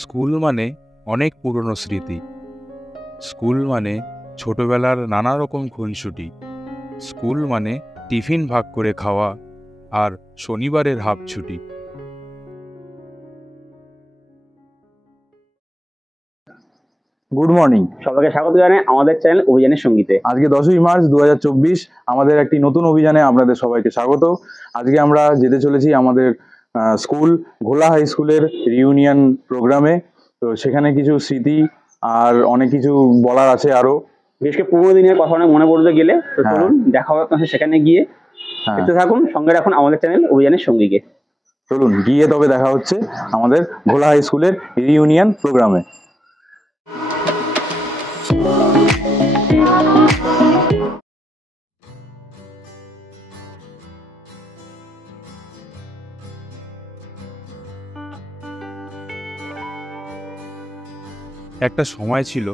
School মানে অনেক পুরনো স্মৃতি। স্কুল মানে ছোটবেলার নানা রকম খুনসুটি। স্কুল মানে টিফিন ভাগ করে খাওয়া আর শনিবারের হাফ ছুটি। গুড মর্নিং, সবাইকে স্বাগত জানাই আমাদের চ্যানেল অভিযানের সঙ্গীতে। আজকে 10ই মার্চ 2024 আমাদের একটি নতুন অভিযানে আপনাদের সবাইকে স্বাগত। আজকে আমরা যেতে চলেছি আমাদের স্কুল ঘোলা হাই স্কুলের রিউনিয়ন প্রোগ্রামে। তো সেখানে কিছু স্মৃতি আর অনেক কিছু বলার আছে আরো। বিশেষ করে পুরোনো দিনের কথা অনেক মনে পড়তে গেলে তো চলুন দেখা হবে আপনার সেখানে গিয়ে। দেখতে থাকুন, সঙ্গে রাখুন আমাদের চ্যানেল অভিযানের সঙ্গীকে। চলুন গিয়ে তবে দেখা হচ্ছে আমাদের ঘোলা হাই স্কুলের রিউনিয়ন প্রোগ্রামে। একটা সময় ছিল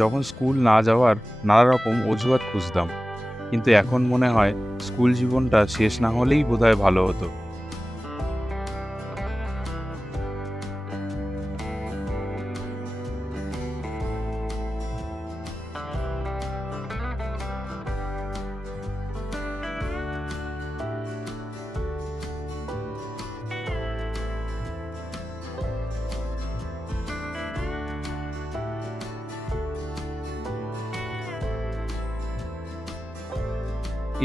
যখন স্কুল না যাওয়ার নানা রকম অজুহাত খুঁজতাম, কিন্তু এখন মনে হয় স্কুল জীবনটা শেষ না হলেই বোধহয় ভালো হতো।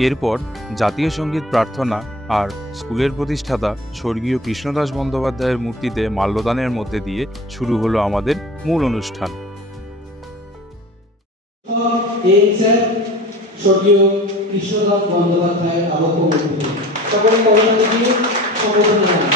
এরপর জাতীয় সঙ্গীত প্রার্থনা আর স্কুলের প্রতিষ্ঠাতা স্বর্গীয় কৃষ্ণদাস বন্দ্যোপাধ্যায়ের মূর্তিতে মাল্যদানের মধ্যে দিয়ে শুরু হলো আমাদের মূল অনুষ্ঠান। স্বর্গীয় কৃষ্ণদাস বন্দ্যোপাধ্যায়ের আবক্ষ মূর্তিতে সকলে কবিতা দিয়ে সম্বোধন জানান।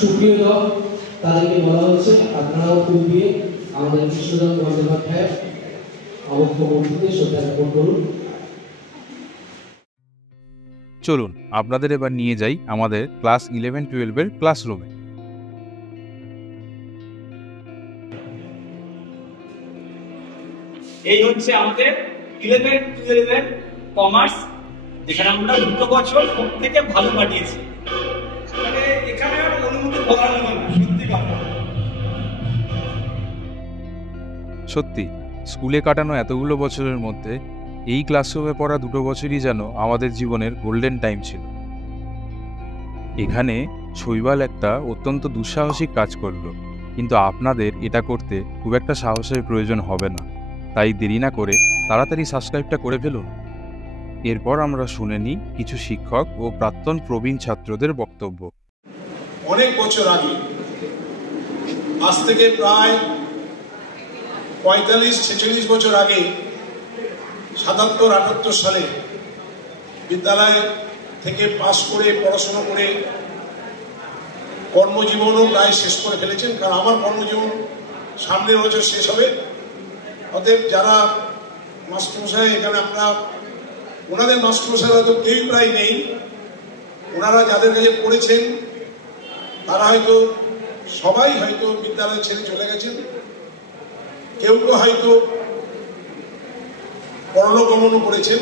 সুপ্রিয় দল, তাদেরকে বলা হচ্ছে আপনারাও ফুল দিয়ে আমাদের কৃষ্ণদাস বন্দ্যোপাধ্যায়ের আবক্ষ মূর্তিতে শ্রদ্ধা জ্ঞাপন করুন। চলুন আপনাদের এবার নিয়ে যাই আমাদের ক্লাস 11-12 ক্লাসরুমে। এই হচ্ছে আমাদের 11-12 কমার্স, যেখানে আমরা 2 বছর সব থেকে ভালো কাটিয়েছি। এখানে অনুমতি বলার মতো না, সত্যি কথা। সত্যি স্কুলে কাটানো এতগুলো বছরের মধ্যে এই ক্লাসরুমে পড়া 2 বছরই যেন আমাদের জীবনের গোল্ডেন টাইম ছিল। এখানে শৈবাল একটা অত্যন্ত দুঃসাহসিক কাজ করলো, কিন্তু আপনাদের এটা করতে খুব একটা সাহসের প্রয়োজন হবে না। তাই দেরি না করে তাড়াতাড়ি সাবস্ক্রাইবটা করে ফেলুন। এরপর আমরা শুনে নিই কিছু শিক্ষক ও প্রাক্তন প্রবীণ ছাত্রদের বক্তব্য। অনেক বছর আগে, আজ থেকে প্রায় 45-46 বছর আগে 77-78 সালে বিদ্যালয় থেকে পাশ করে পড়াশোনা করে কর্মজীবনও প্রায় শেষ করে ফেলেছেন। কারণ আমার কর্মজীবন সামনের বছর শেষ হবে। অতএব যারা মাস্টারমশাই এখানে আমরা, ওনাদের মাস্টারমশাই হয়তো কেউই প্রায় নেই। ওনারা যাদের কাছে পড়েছেন তারা হয়তো সবাই হয়তো বিদ্যালয় ছেড়ে চলে গেছেন, কেউ কেউ হয়তো পরলোক গমনও করেছেন।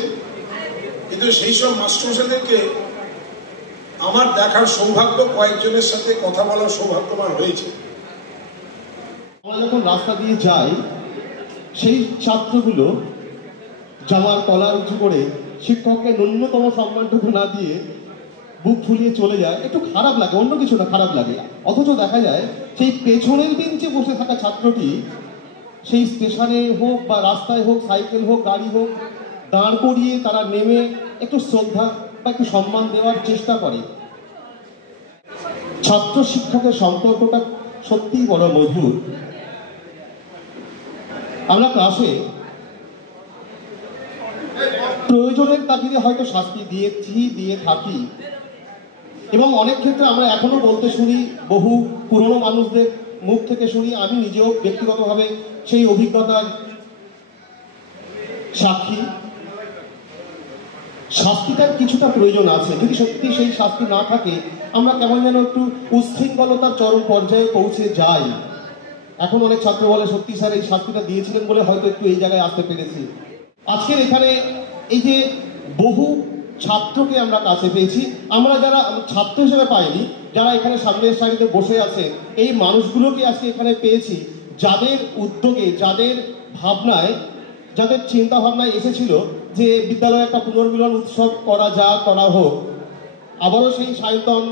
কিন্তু সেই সব মাস্টারমশাইদেরকে আমার দেখার সৌভাগ্য, কয়েকজনের সাথে কথা বলার সৌভাগ্য আমার হয়েছে। আমরা যখন রাস্তা দিয়ে যাই, সেই ছাত্রগুলো জামার কলার উঁচু করে শিক্ষককে ন্যূনতম সম্মানটুকু না দিয়ে বুক ফুলিয়ে চলে যায়, একটু খারাপ লাগে, অন্য কিছু না, খারাপ লাগে। অথচ দেখা যায় সেই পেছনের বেঞ্চে বসে থাকা ছাত্রটি সেই স্টেশনে হোক বা রাস্তায় হোক, সাইকেল হোক, গাড়ি হোক, দাঁড় করিয়ে তারা নেমে একটু শ্রদ্ধা বা একটু সম্মান দেওয়ার চেষ্টা করে। ছাত্র শিক্ষকের সম্পর্কটা সত্যিই বড় মধুর। আমরা ক্লাসে প্রয়োজনের তাগিদে হয়তো শাস্তি দিয়ে থাকি, এবং অনেক ক্ষেত্রে আমরা এখনো বলতে শুনি, বহু পুরনো মানুষদের মুখ থেকে শুনি, আমি নিজেও ব্যক্তিগতভাবে সেই অভিজ্ঞতার সাক্ষী। শাস্তিটার কিছুটা প্রয়োজন আছে। যদি সত্যি সেই শাস্তি না থাকে, আমরা কেমন যেন একটু উচ্ছৃঙ্খলতার চরম পর্যায়ে পৌঁছে যাই। এখন অনেক ছাত্র বলে সত্যি স্যার এই শাস্তিটা দিয়েছিলেন বলে হয়তো একটু এই জায়গায় আসতে পেরেছি। আজকের এখানে এই যে বহু ছাত্রকে আমরা কাছে পেয়েছি, আমরা যারা ছাত্র হিসেবে পাইনি, যারা এখানে সামনের সারিতে বসে আছে, এই মানুষগুলোকে আজকে এখানে পেয়েছি, যাদের উদ্যোগে, যাদের ভাবনায়, যাদের চিন্তা ভাবনায় এসেছিল যে বিদ্যালয়ে একটা পুনর্মিলন উৎসব করা হোক। আবারও সেই সায়ন্তন,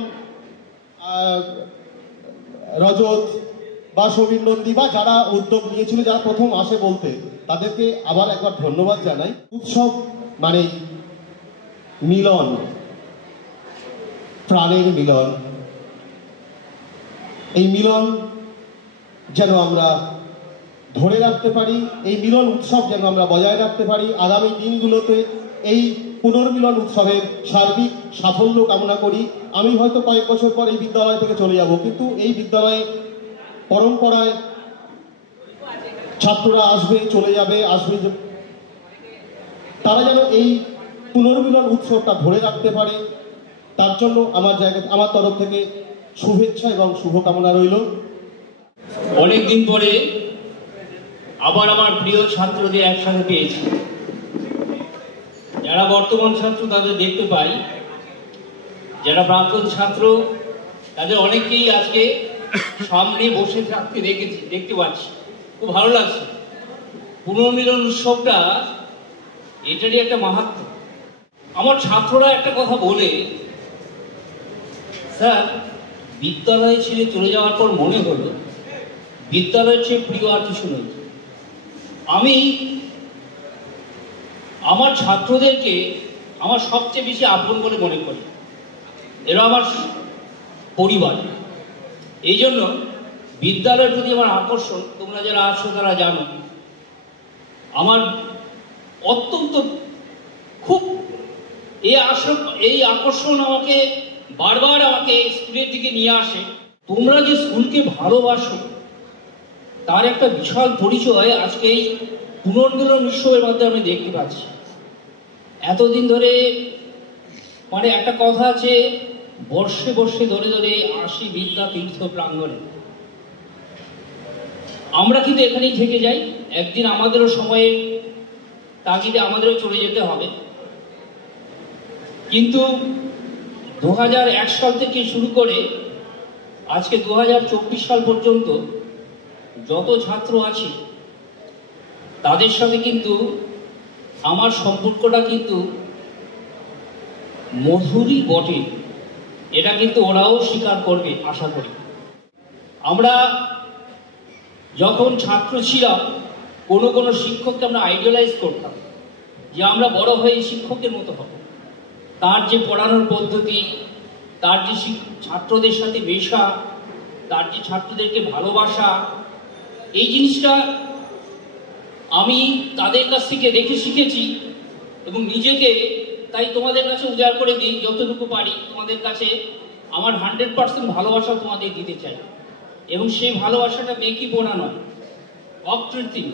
রজত বা সমীর নন্দী বা যারা উদ্যোগ নিয়েছিল, যারা প্রথম আসে বলতে, তাদেরকে আবার একবার ধন্যবাদ জানাই। উৎসব মানে মিলন, প্রাণের মিলন। এই মিলন যেন আমরা ধরে রাখতে পারি, এই মিলন উৎসব যেন আমরা বজায় রাখতে পারি। আগামী দিনগুলোতে এই পুনর্মিলন উৎসবের সার্বিক সাফল্য কামনা করি। আমি হয়তো কয়েক বছর পর এই বিদ্যালয় থেকে চলে যাব, কিন্তু এই বিদ্যালয়ে পরম্পরায় ছাত্ররা আসবে, চলে যাবে, আসবে, তারা যেন এই পুনর্মিলন উৎসবটা ধরে রাখতে পারে, তার জন্য আমার তরফ থেকে শুভেচ্ছা এবং শুভকামনা রইল। অনেকদিন পরে আবার আমার প্রিয় ছাত্রদের একসাথে পেয়েছি। যারা বর্তমান ছাত্র তাদের দেখতে পাই, যারা প্রাক্তন ছাত্র তাদের অনেকেই আজকে সামনে বসে থাকতে দেখতে পাচ্ছি, খুব ভালো লাগছে। পুনর্মিলন উৎসবটা এটারই একটা মাহাত্ম্য। আমার ছাত্ররা একটা কথা বলে, স্যার বিদ্যালয়ে ছেড়ে চলে যাওয়ার পর মনে হলো বিদ্যালয়ের চেয়ে প্রিয় আর কিছু নেই। আমি আমার ছাত্রদেরকে আমার সবচেয়ে বেশি আপন বলে মনে করি, এরা আমার পরিবার। এই জন্য বিদ্যালয়ের প্রতি আমার আকর্ষণ, তোমরা যারা আছো তারা জানো, আমার অত্যন্ত খুব এই আকর্ষণ আমাকে বারবার স্কুলের দিকে নিয়ে আসে। তোমরা যে স্কুলকে ভালোবাসো তার একটা বিশাল পরিচয় আজকে এই পুনর্মিলন উৎসবের মাধ্যমে আমি দেখতে পাচ্ছি। এতদিন ধরে মানে একটা কথা আছে, বর্ষে বর্ষে ধরে ধরে আসি বিদ্যা তীর্থ প্রাঙ্গণে। আমরা কিন্তু এখানেই থেকে যাই, একদিন আমাদেরও সময়ের তাগিদে আমাদেরও চলে যেতে হবে। কিন্তু 2001 সাল থেকে শুরু করে আজকে 2024 সাল পর্যন্ত যত ছাত্র আছে তাদের সাথে কিন্তু আমার সম্পর্কটা কিন্তু মধুরই বটে, এটা কিন্তু ওরাও স্বীকার করবে আশা করি। আমরা যখন ছাত্র ছিলাম কোনো শিক্ষককে আমরা আইডিয়ালাইজ করতাম যে আমরা বড় হয়ে শিক্ষকের মতো হব। তার যে পড়ানোর পদ্ধতি, তার যে ছাত্রদের সাথে মেশা, তার যে ছাত্রদেরকে ভালোবাসা, এই জিনিসটা আমি তাদের কাছ থেকে দেখে শিখেছি এবং নিজেকে তাই তোমাদের কাছে উজাড় করে দিই যতটুকু পারি। তোমাদের কাছে আমার 100% ভালোবাসা তোমাদের দিতে চাই এবং সেই ভালোবাসাটা মেকি বোনা নয়, অকৃত্রিম,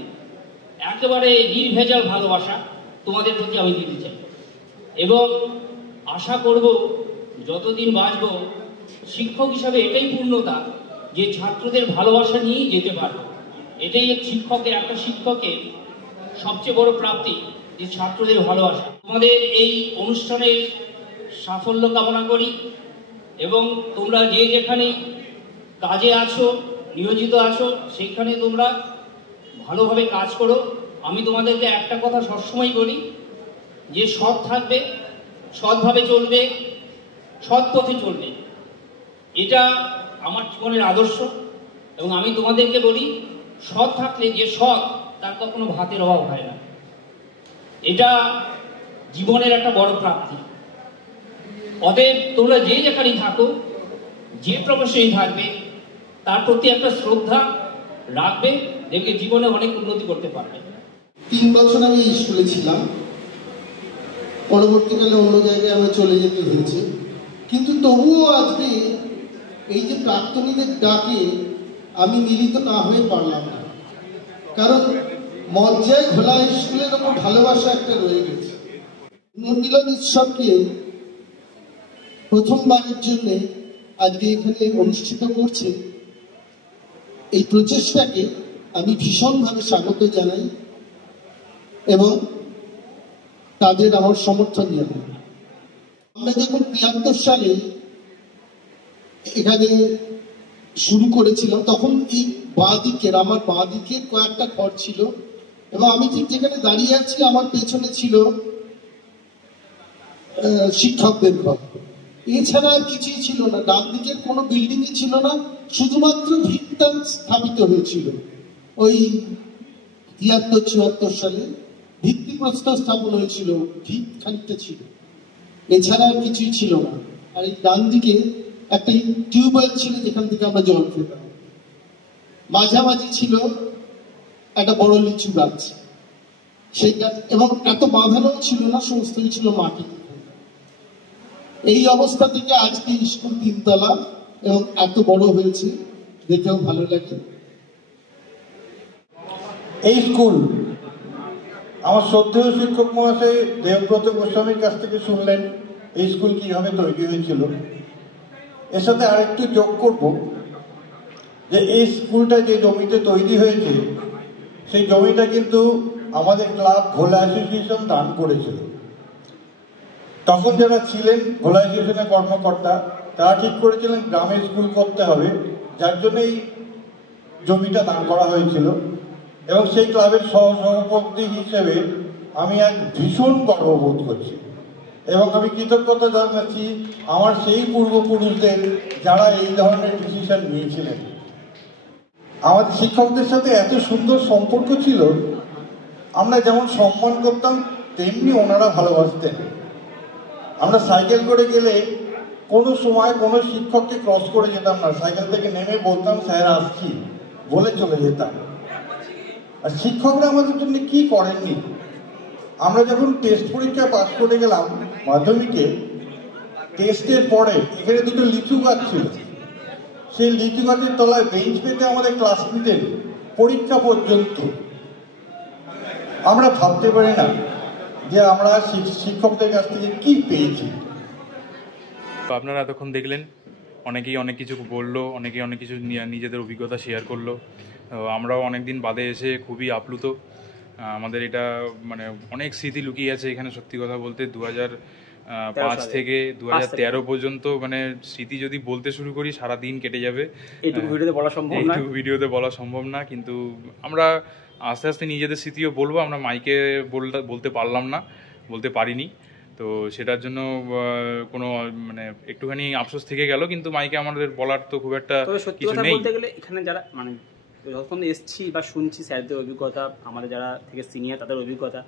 একেবারে নির্ভেজাল ভালোবাসা তোমাদের প্রতি আমি দিতে চাই। এবং আশা করব যতদিন বাঁচব শিক্ষক হিসাবে এটাই পূর্ণতা যে ছাত্রদের ভালোবাসা নিয়েই যেতে পারবো। এটাই একটা শিক্ষকের সবচেয়ে বড় প্রাপ্তি, যে ছাত্রদের ভালোবাসা। তোমাদের এই অনুষ্ঠানের সাফল্য কামনা করি এবং তোমরা যে যেখানে কাজে আছো, নিয়োজিত আছো, সেখানে তোমরা ভালোভাবে কাজ করো। আমি তোমাদেরকে একটা কথা সবসময় বলি যে সৎ থাকবে, সৎভাবে চলবে, সৎ পথে চলবে, এটা আমার জীবনের আদর্শ। এবং আমি তোমাদেরকে বলি, সৎ থাকলে যে সৎ তার কখনো ভাতের অভাব হয় না, এটা জীবনের একটা বড় প্রাপ্তি। অতএব তোমরা যে যেখানেই থাকো, যে প্রফেশনেই থাকবে, তার প্রতি একটা শ্রদ্ধা রাখবে, দেখবে জীবনে অনেক উন্নতি করতে পারবে। 3 বছর আমি স্কুলে ছিলাম, পরবর্তীকালে অন্য জায়গায় আমি চলে যেতে হয়েছে, কিন্তু তবুও আজকে এই যে প্রাক্তনীদের ডাকে আমি মিলিত না হয়ে পারলাম না, কারণ মজ্জায় ঘোলা স্কুলের ওপর ভালোবাসা একটা রয়ে গেছে। পুনর্মিলন উৎসবকে প্রথমবারের জন্য আজকে এখানে অনুষ্ঠিত করছে এই প্রচেষ্টাকে আমি ভীষণভাবে স্বাগত জানাই এবং তাদের আমার সমর্থন জানাই। আমরা যখন ৭৩ সালে এখানে শুরু করেছিলাম তখন এই আমার বাঁ দিকের কয়েকটা ঘর ছিল এবং আমি ঠিক যেখানে দাঁড়িয়ে আছি আমার পেছনে ছিল শিক্ষকদের ঘর। এছাড়া আর কিছুই ছিল না, ডান দিকের কোনো বিল্ডিংই ছিল না, শুধুমাত্র ভিতটা স্থাপিত হয়েছিল ওই ৭৩-৭৪ সালে ভিত্তিপ্রস্তর স্থাপন হয়েছিল, ভিত খানিকটা ছিল, এছাড়া আর কিছুই ছিল না। আর এই ডান দিকে একটা টিউবওয়েল ছিল যেখান থেকে আমরা জল খেতাম। মাঝামাঝি ছিল একটা বড় লিচু গাছ, সেইটা এবং এত বাঁধানো ছিল না, সমস্তই ছিল মাটি। এই অবস্থা থেকে আজকে স্কুল ৩ তলা এবং এত বড় হয়েছে, দেখেও ভালো লাগে। এই স্কুল আমার শ্রদ্ধেয় শিক্ষক মহাশয় দেবব্রত গোস্বামীর কাছ থেকে শুনলেন এই স্কুল কিভাবে তৈরি হয়েছিল। এর সাথে আরেকটু যোগ করব যে এই স্কুলটা যে জমিতে তৈরি হয়েছে সেই জমিটা কিন্তু আমাদের ক্লাব ঘোলা অ্যাসোসিয়েশন দান করেছিল। তখন যারা ছিলেন ঘোলা অ্যাসোসিয়েশনের কর্মকর্তা তারা ঠিক করেছিলেন গ্রামে স্কুল করতে হবে, যার জন্য এই জমিটা দান করা হয়েছিল। এবং সেই ক্লাবের সভাপতি হিসেবে আমি এক ভীষণ গর্ববোধ করছি এবং আমি কৃতজ্ঞতা জানাচ্ছি আমার সেই পূর্বপুরুষদের যারা এই ধরনের ডিসিশন নিয়েছিলেন। আমাদের শিক্ষকদের সাথে এত সুন্দর সম্পর্ক ছিল, আমরা যেমন সম্মান করতাম তেমনি ওনারা ভালোবাসতেন। আমরা সাইকেল করে গেলে কোনো সময় কোনো শিক্ষককে ক্রস করে যেতাম না, সাইকেল থেকে নেমে বলতাম স্যার আসছি বলে চলে যেতাম। আর শিক্ষকরা আমাদের জন্য কি করেননি, আমরা যখন টেস্ট পরীক্ষায় পাস করে গেলাম মাধ্যমিকে, টেস্টের পরে এখানে দুটো লিচু গাছ ছিল, সেই লিচু গাছের তলায় বেঞ্চ পেতে আমাদের ক্লাস নিতেন পরীক্ষা পর্যন্ত। আমরা ভাবতে পারি না যে আমরা শিক্ষকদের কাছ থেকে কি পেয়েছি। আপনারা এতক্ষণ দেখলেন, অনেকেই অনেক কিছু বললো, অনেকেই অনেক কিছু নিজেদের অভিজ্ঞতা শেয়ার করলো। আমরাও অনেক দিন বাদে এসে খুবই আপ্লুত। আমাদের এটা মানে অনেক স্মৃতি লুকিয়ে আছে এখানে। সত্যি কথা বলতে 2005 থেকে 2013 পর্যন্ত মানে স্মৃতি যদি বলতে শুরু করি সারা দিন কেটে যাবে। এইটুকু ভিডিওতে বলা সম্ভব না, কিন্তু আমরা আস্তে আস্তে নিজেদের স্মৃতিও বলবো। আমরা মাইকে বলতে পারলাম না, বলতে পারিনি, তো সেটার জন্য কোনো মানে একটুখানি আফসোস থেকে গেল, কিন্তু মাইকে আমাদের বলার তো খুব একটা কিছু নেই। বলতে গেলে এখানে যারা মানে যখন এসছি বা শুনছি স্যারদের অভিজ্ঞতা, আমাদের যারা থেকে সিনিয়র তাদের অভিজ্ঞতা,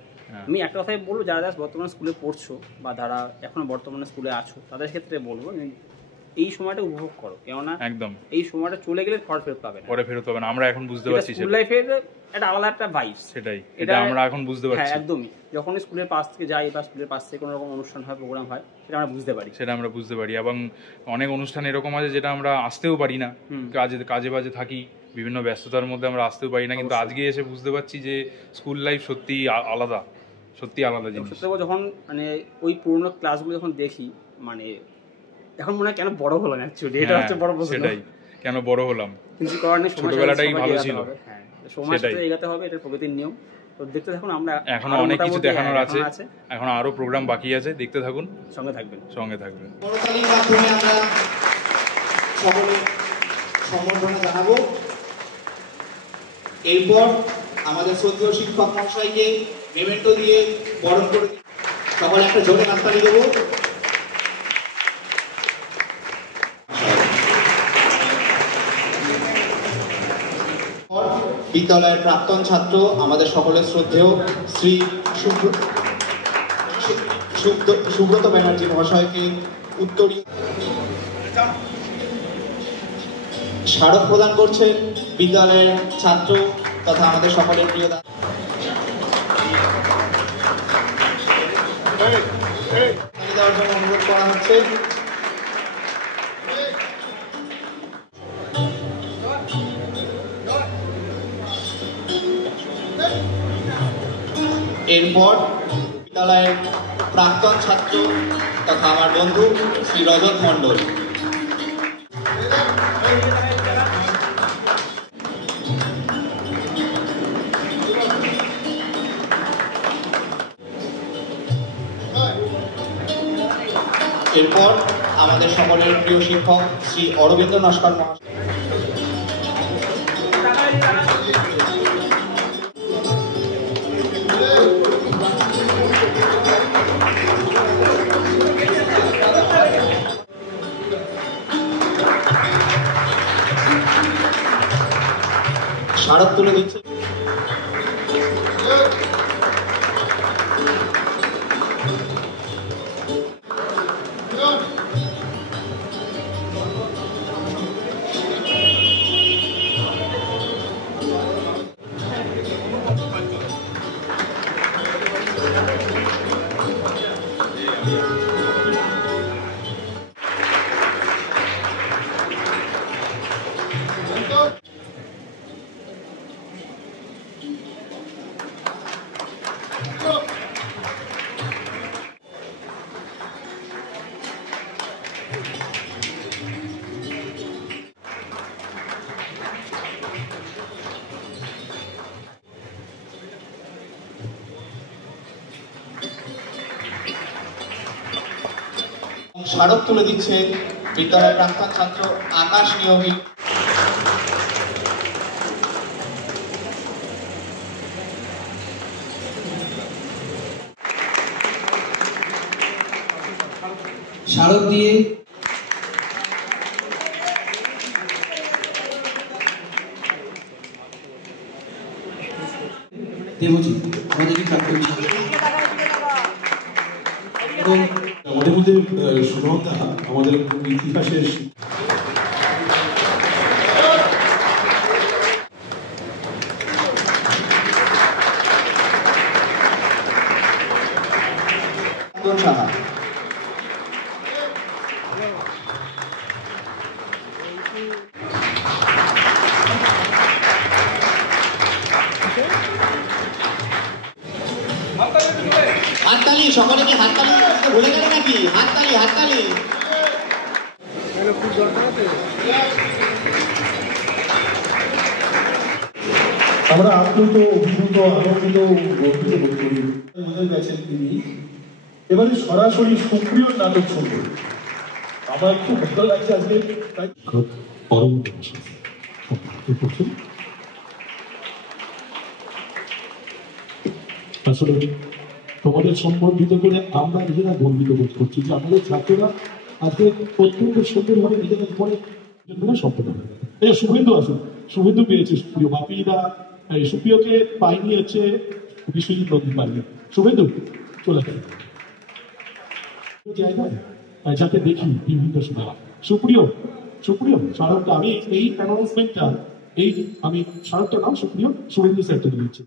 আমি একটা কথাই বলবো, যারা বর্তমানে স্কুলে পড়ছো বা যারা এখনো বর্তমানে স্কুলে আছো তাদের ক্ষেত্রে বলবো এই সময়টা উপভোগ করো, কেননা একদম এই সময়টা চলে গেলে ফেরত পাবে না। আমরা এখন বুঝতে পারছি স্কুল লাইফের একটা আলাদা একটা ভাইবস, সেটাই এটা আমরা এখন বুঝতে পারছি। হ্যাঁ একদমই, যখন স্কুলের পাশ থেকে যাই বা স্কুলের পাশ থেকে কোনো রকম অনুষ্ঠান হয়, প্রোগ্রাম হয়, সেটা আমরা বুঝতে পারি। এবং অনেক অনুষ্ঠান এরকম আছে যেটা আমরা আসতেও পারি না, কাজে বাজে থাকি, বিভিন্ন ব্যস্ততার মধ্যে আমরা আসতেও পারি না, কিন্তু আজকে এসে বুঝতে পারছি যে স্কুল লাইফ সত্যি আলাদা জিনিস। যখন মানে ওই পুরোনো ক্লাসগুলো যখন দেখি, মানে এখন মনে হয় কেন বড় হলাম, অ্যাকচুয়ালি এটা হচ্ছে বড় প্রশ্ন। সেটাই, কেন বড় হলাম, কিন্তু কারণে ছোটবেলাটাই ভালো ছিল। হ্যাঁ, সময়ের সাথে এগোতে হবে, এটা প্রকৃতির নিয়ম। তো দেখতে থাকুন, আমরা এখনো অনেক কিছু দেখানোর আছে, এখন আরো প্রোগ্রাম বাকি আছে, দেখতে থাকুন, সঙ্গে থাকবেন। করতালির মাধ্যমে আমরা সকলে সম্বর্ধনা জানাবো। এরপর আমাদের শ্রদ্ধেয় শিক্ষক মহাশয়কে মেমেন্টো দিয়ে বরণ করে সকলে একটা জোরে হাততালি দেবো। বিদ্যালয়ের প্রাক্তন ছাত্র আমাদের সকলের শ্রদ্ধেয় শ্রী সুব্রত ব্যানার্জি মহাশয়কে উত্তরীয় স্মারক প্রদান করছেন বিদ্যালয়ের ছাত্র তথা আমাদের সকলের প্রিয় দেওয়ার জন্য অনুরোধ করা হচ্ছে। এরপর বিদ্যালয়ের প্রাক্তন ছাত্র তথা আমার বন্ধু শ্রী রজত মণ্ডল এরপর আমাদের সকলের প্রিয় শিক্ষক শ্রী অরবিন্দ নস্কর মহাশয়। স্মারক তুলে দিচ্ছে স্মারক তুলে দিচ্ছে বিদ্যালয়ের প্রাক্তন ছাত্র আকাশ নিয়োগী। স্মারক দিয়ে দেবজিৎ আমাদেরই প্রাক্তন ছাত্র। আমাদের মধ্যে সুনন্দা আমাদের ইতিহাসের সাহা হাততালি, সকলে কি হাততালি ভুলে গেলে নাকি? হাততালি হাততালি। আমরা আপ্লুত, অভিভূত, আনন্দিত, গর্বিত বোধ করি। আমাদের গেছেন তিনি এবারে সরাসরি সুপ্রিয় নাটক শুনবেন। আমার খুব ভালো লাগছে আজকে আসলে তোমাদের সম্বর্ধিত করে আমরা নিজেরা গর্বিত বোধ করছি যে আমাদের ছাত্ররা আজকে অত্যন্ত সুন্দরভাবে নিজেদের পরে সম্পন্ন হবে। এই শুভেন্দু আসুন, শুভেন্দু পেয়েছে সুপ্রিয়, বাপিরা সুপ্রিয়কে পাইনি হচ্ছে বিশ্বজিৎ নন্দী পাইনি। শুভেন্দু চলে যায় জায়গায় যাতে দেখি বিভিন্ন সময়। সুপ্রিয় সুপ্রিয় স্মারকটা আমি এই অ্যানাউন্সমেন্টটা আমি স্মারকটা নাম সুপ্রিয় শুভেন্দু স্যারটা দিচ্ছি।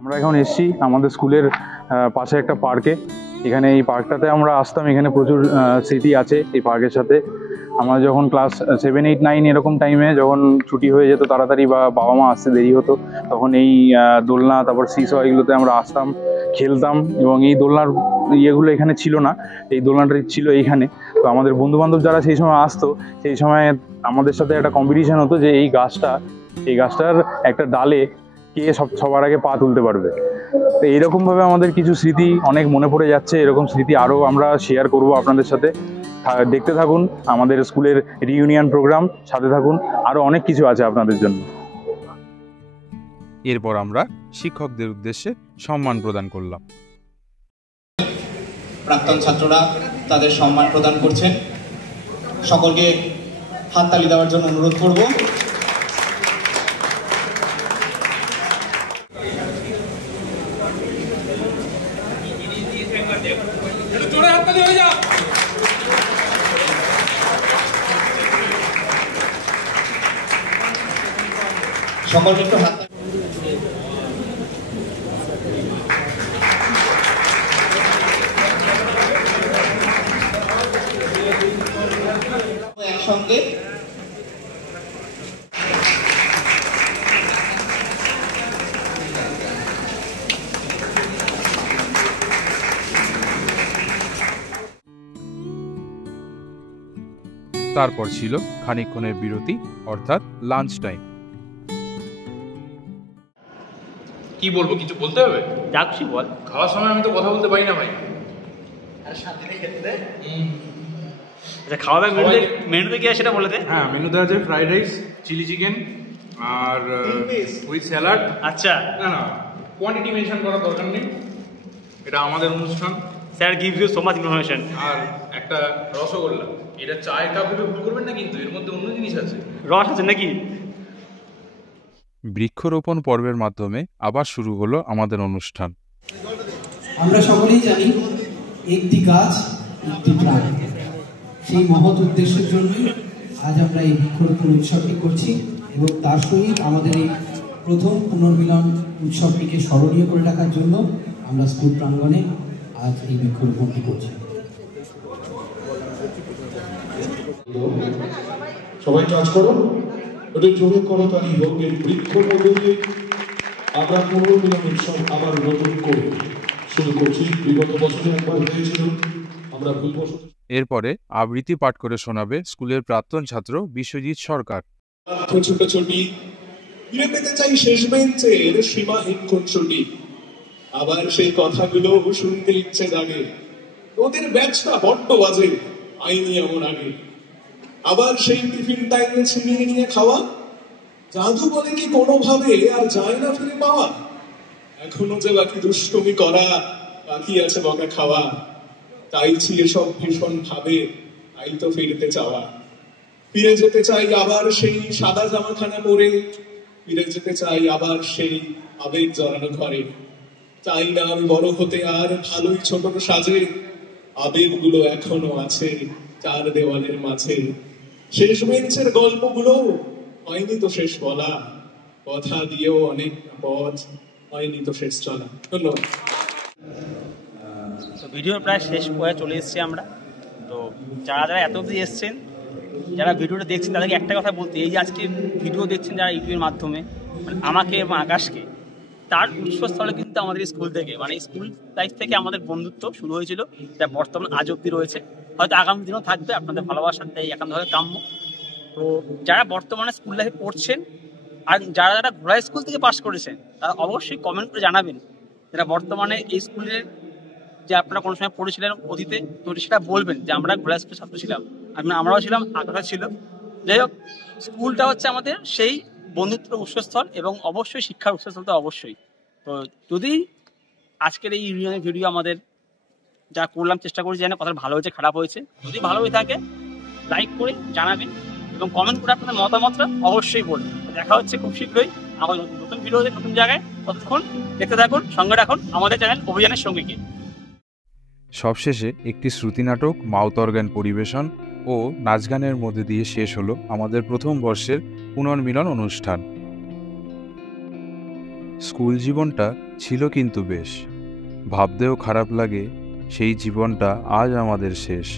আমরা এখন এসেছি আমাদের স্কুলের পাশে একটা পার্কে। এখানে এই পার্কটাতে আমরা আসতাম, এখানে প্রচুর স্মৃতি আছে এই পার্কের সাথে। আমরা যখন ক্লাস 7, 8, 9 এরকম টাইমে যখন ছুটি হয়ে যেত তাড়াতাড়ি বা বাবা মা আসতে দেরি হতো, তখন এই দোলনা তারপর সিসো এগুলোতে আমরা আসতাম, খেলতাম। এবং এই দোলনার ইয়েগুলো এখানে ছিল না, এই দোলনাটা ছিল এইখানে। তো আমাদের বন্ধুবান্ধব যারা সেই সময় আসতো, সেই সময় আমাদের সাথে একটা কম্পিটিশান হতো যে এই গাছটার একটা ডালে কে সবার আগে পা তুলতে পারবে। তো এইরকমভাবে আমাদের কিছু স্মৃতি অনেক মনে পড়ে যাচ্ছে। এরকম স্মৃতি আরও আমরা শেয়ার করব আপনাদের সাথে। দেখতে থাকুন আমাদের স্কুলের রিইউনিয়ন প্রোগ্রাম, সাথে থাকুন, আরও অনেক কিছু আছে আপনাদের জন্য। এরপর আমরা শিক্ষকদের উদ্দেশ্যে সম্মান প্রদান করলাম। প্রাক্তন ছাত্ররা তাদের সম্মান প্রদান করছেন। সকলকে হাততালি দেওয়ার জন্য অনুরোধ করব। সকলকে একটু হাত একসঙ্গে তারপর ছিল খানিকক্ষণের বিরতি, অর্থাৎ লাঞ্চ টাইম। কি বলবো, কিছু বলতে হবে? যা খুশি বল। খাওয়ার সময় আমি তো কথা বলতে পারি না ভাই। আচ্ছা, খাওয়া দাওয়া মেনুতে কি আছে সেটা বলে দে। হ্যাঁ, মেনুতে আছে ফ্রাইড রাইস, চিলি চিকেন আর উইথ স্যালাড। আচ্ছা, না না, কোয়ান্টিটি মেনশন করার দরকার নেই, এটা আমাদের অনুষ্ঠান। Sir gives you so much information. আর একটা রসগোল্লা, এটা চায়ের কাপ ভেবে ভুল করবেন না কিন্তু, এর মধ্যে অন্য জিনিস আছে। রস আছে নাকি? বৃক্ষরোপণ পর্বের মাধ্যমে আবার শুরু হলো আমাদের অনুষ্ঠান। আমরা সকলেই জানি একটি গাছ একটি প্রাণ, সেই মহৎ উদ্দেশ্যের জন্যই আজ আমরা এই বৃক্ষরোপণ উৎসবটি করছি এবং তার সহিত আমাদের এই প্রথম পুনর্মিলন উৎসবটিকে স্মরণীয় করে রাখার জন্য আমরা স্কুল প্রাঙ্গণে আজ এই বৃক্ষরোপণটি করছি। সবাই কাজ করো, ওটা জোরে করো, তারই হোক। এই বৃক্ষ মধ্যে দিয়ে আমরা পুনর্মিলন উৎসব আবার নতুন করে শুরু করছি। বিগত বছরে একবার হয়েছিল, আমরা ভুলবশত। এরপরে আবৃত্তি পাঠ করে শোনাবে স্কুলের প্রাক্তন ছাত্র বিশ্বজিৎ সরকার। ছোটাছুটি ফিরে পেতে চাই শেষ বেঞ্চের সীমাহীন খুনসুটি, আবার সেই কথাগুলো শুনতে ইচ্ছে জাগে। ওদের ব্যাচটা বড্ড বাজে, আইনি এমন আগে। আবার সেই টিফিন টাইমে ছিনিয়ে নিয়ে খাওয়া, জাদু বলে কি কোনোভাবে আর যায় না ফিরে পাওয়া। এখনো যে বাকি দুষ্টুমি করা, বাকি আছে বকা খাওয়া। চাইছি এসব ভীষণ ভাবে, তাই তো ফিরতে চাওয়া। ফিরে যেতে চাই আবার সেই সাদা জামাখানা পরে, ফিরে যেতে চাই আবার সেই আবেগ জড়ানো ঘরে। চাই না আমি বড় হতে আর ভালোই ছোট সাজে, আবেগগুলো এখনো আছে চার দেওয়ালের মাঝে। শেষ বেঞ্চের গল্পগুলো হয়নি তো শেষ বলা, কথা দিয়েও অনেক পথ হয়নি তো শেষ চলা। ধন্যবাদ। তো ভিডিওর প্রায় শেষ পর্যায়ে চলে এসেছি আমরা। তো যারা যারা এত অবধি এসছেন, যারা ভিডিওটা দেখছেন, তাদেরকে একটা কথা বলতে, এই যে আজকে ভিডিও দেখছেন যারা ইউটিউবের মাধ্যমে, মানে আমাকে এবং আকাশকে, তার উৎসস্থলে কিন্তু আমাদের স্কুল থেকে, মানে স্কুল লাইফ থেকে আমাদের বন্ধুত্ব শুরু হয়েছিল, যা বর্তমানে আজ অবধি রয়েছে, হয়তো আগামী দিনেও থাকবে। আপনাদের ভালোবাসার তাই একান্তভাবে কাম্য। তো যারা বর্তমানে স্কুল লাইফে পড়ছেন আর যারা যারা ঘোড়া স্কুল থেকে পাস করেছেন, তারা অবশ্যই কমেন্ট করে জানাবেন যারা বর্তমানে এই স্কুলের যে আপনারা কোনো সময় পড়েছিলেন অতীতে, তো সেটা বলবেন যে আমরা ঘোড়া স্কুলের ছাত্র ছিলাম, আমরাও ছিলাম, আকাশা ছিল। যাই হোক, স্কুলটা হচ্ছে আমাদের সেই বন্ধুত্বের উৎসস্থল এবং অবশ্যই শিক্ষার উৎসস্থল তো অবশ্যই। তো যদি আজকের এই ইউনিয়নের ভিডিও আমাদের যা করলাম, চেষ্টা করি যেন কথা ভালো হয়েছে খারাপ হয়েছে, যদি ভালো হয়ে থাকে লাইক করে জানাবেন এবং কমেন্ট করে আপনাদের মতামতটা অবশ্যই বলবেন। দেখা হচ্ছে খুব শীঘ্রই আবার নতুন ভিডিওতে নতুন জায়গায়। ততক্ষণ দেখতে থাকুন, সঙ্গে রাখুন আমাদের চ্যানেল অভিযানের সঙ্গীকে। সবশেষে একটি শ্রুতি নাটক, মাউথ অর্গান পরিবেশন ও নাচ গানের মধ্যে দিয়ে শেষ হলো আমাদের প্রথম বর্ষের পুনর্মিলন অনুষ্ঠান। স্কুল জীবনটা ছিল কিন্তু বেশ, ভাবতেও খারাপ লাগে সেই জীবনটা আজ আমাদের শেষ।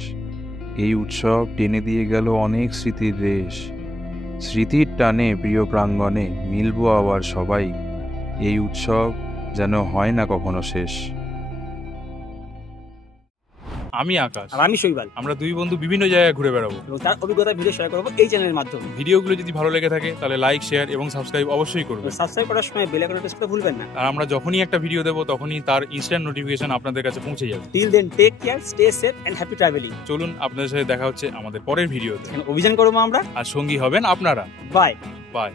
এই উৎসব টেনে দিয়ে গেল অনেক স্মৃতির রেশ, স্মৃতির টানে প্রিয় প্রাঙ্গণে মিলবো আবার সবাই। এই উৎসব যেন হয় না কখনো শেষ। আমি আকাশ আর আমি শৈবাল, আমরা দুই বন্ধু বিভিন্ন জায়গায় ঘুরে বেড়াবো এবং তার অভিজ্ঞতা ভিডিও শেয়ার করবো এই চ্যানেলের মাধ্যমে। ভিডিওগুলো যদি ভালো লেগে থাকে তাহলে লাইক, শেয়ার এবং সাবস্ক্রাইব অবশ্যই করবেন। সাবস্ক্রাইব করার সময় বেল আইকনটা প্রেস করতে ভুলবেন না। আর আমরা যখনই একটা ভিডিও দেবো তখনই তার ইনস্ট্যান্ট নোটিফিকেশন আপনাদের কাছে পৌঁছে যাবে। Till then, take care, stay safe and happy travelling. চলুন আপনাদের সাথে দেখা হচ্ছে আমাদের পরের ভিডিওতে। অভিযান করবো আমরা, আর সঙ্গী হবেন আপনারা। Bye bye.